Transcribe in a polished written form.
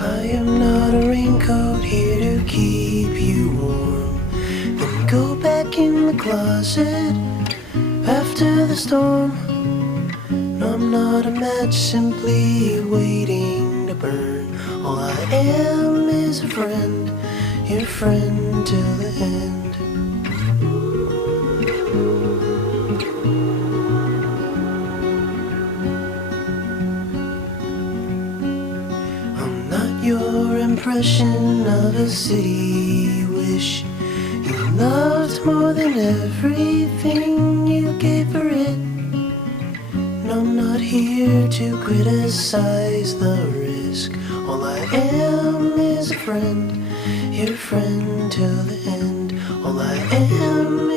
I am not a raincoat here to keep you warm. Then go back in the closet after the storm. No, I'm not a match simply waiting to burn. All I am is a friend, your friend till the end. I'm not your impression of a city wish you loved more than everything you gave for it. No, I'm not here to criticize the risk. All I am is a friend, your friend till the end. All I am